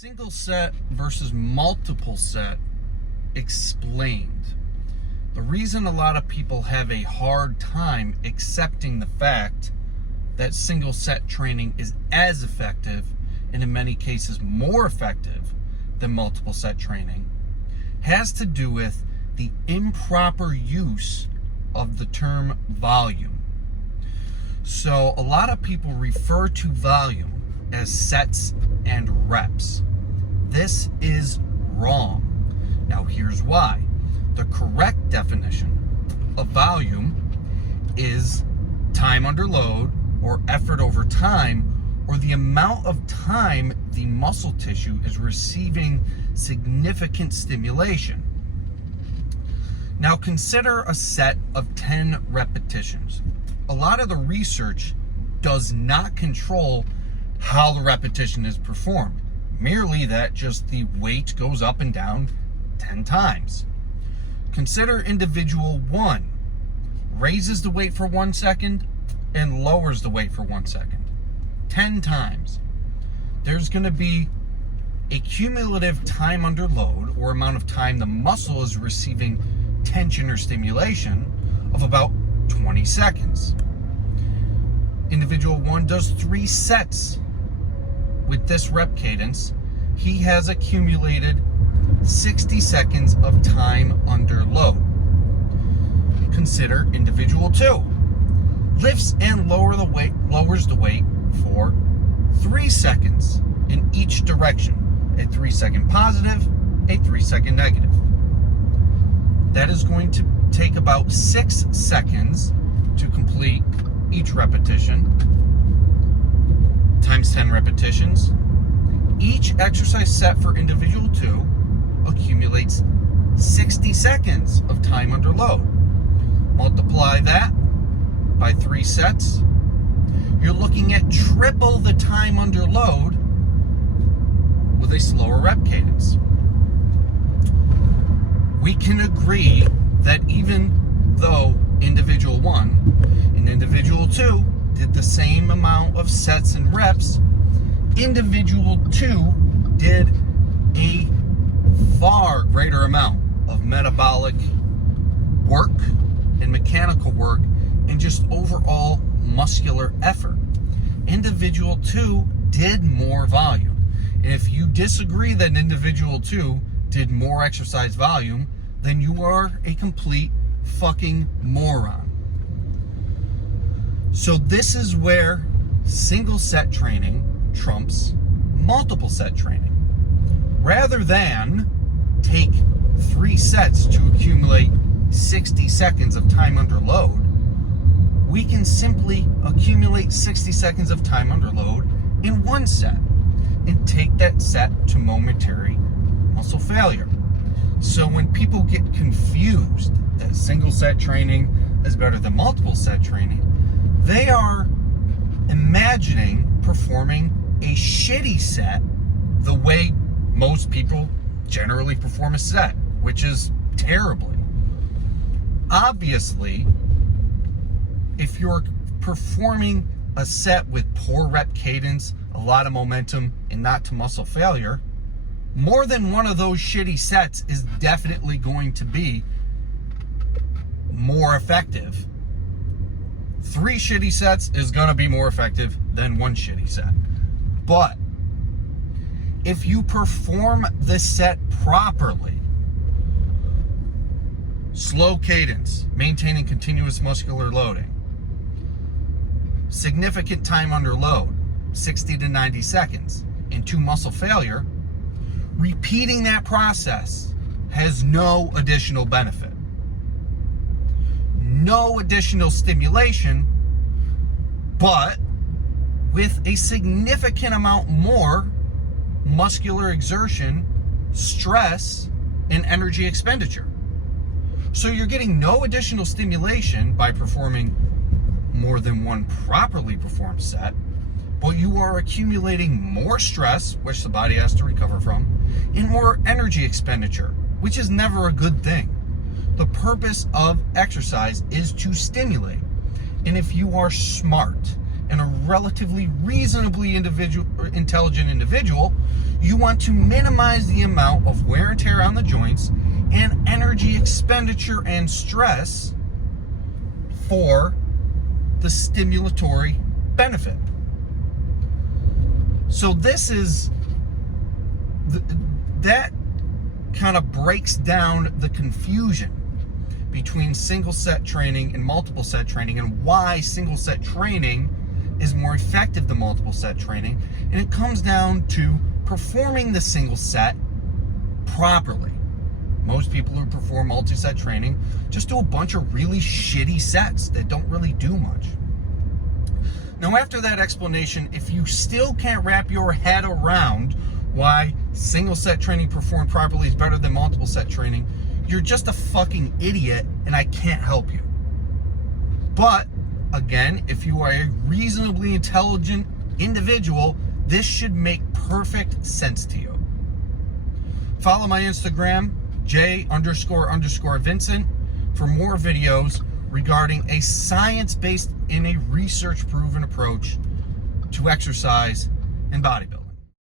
Single set versus multiple set explained. The reason a lot of people have a hard time accepting the fact that single set training is as effective, and in many cases more effective than multiple set training, has to do with the improper use of the term volume. So a lot of people refer to volume as sets and reps. This is wrong. Now here's why. The correct definition of volume is time under load, or effort over time, or the amount of time the muscle tissue is receiving significant stimulation. Now consider a set of 10 repetitions. A lot of the research does not control how the repetition is performed, merely that just the weight goes up and down 10 times. Consider individual 1 raises the weight for 1 second and lowers the weight for 1 second 10 times. There's going to be a cumulative time under load, or amount of time the muscle is receiving tension or stimulation, of about 20 seconds. Individual 1 does 3 sets with this rep cadence. He has accumulated 60 seconds of time under load. Consider individual 2 lifts and lowers the weight for 3 seconds in each direction, a 3-second positive, a 3-second negative. That is going to take about 6 seconds to complete each repetition, times 10 repetitions. Each exercise set for individual 2 accumulates 60 seconds of time under load. Multiply that by 3 sets. You're looking at triple the time under load with a slower rep cadence. We can agree that even though individual 1 and individual 2 did the same amount of sets and reps, individual 2 did a far greater amount of metabolic work and mechanical work and just overall muscular effort. Individual 2 did more volume. And if you disagree that individual 2 did more exercise volume, then you are a complete fucking moron. So this is where single set training trumps multiple set training. Rather than take 3 sets to accumulate 60 seconds of time under load, we can simply accumulate 60 seconds of time under load in 1 set and take that set to momentary muscle failure. So when people get confused that single set training is better than multiple set training, they are imagining performing a shitty set the way most people generally perform a set, which is terribly. Obviously, if you're performing a set with poor rep cadence, a lot of momentum, and not to muscle failure, more than one of those shitty sets is definitely going to be more effective. 3 shitty sets is going to be more effective than 1 shitty set. But if you perform the set properly, slow cadence, maintaining continuous muscular loading, significant time under load, 60 to 90 seconds, into muscle failure, repeating that process has no additional benefit. No additional stimulation, but with a significant amount more muscular exertion, stress, and energy expenditure. So you're getting no additional stimulation by performing more than 1 properly performed set, but you are accumulating more stress, which the body has to recover from, and more energy expenditure, which is never a good thing. The purpose of exercise is to stimulate. And if you are smart and a relatively reasonably intelligent individual, you want to minimize the amount of wear and tear on the joints and energy expenditure and stress for the stimulatory benefit. So this is that kind of breaks down the confusion between single set training and multiple set training, and why single set training is more effective than multiple set training. And it comes down to performing the single set properly. Most people who perform multi-set training just do a bunch of really shitty sets that don't really do much. Now, after that explanation, if you still can't wrap your head around why single set training performed properly is better than multiple set training, you're just a fucking idiot and I can't help you. But again, if you are a reasonably intelligent individual, this should make perfect sense to you. Follow my Instagram, J__Vincent, for more videos regarding a science-based and a research-proven approach to exercise and bodybuilding.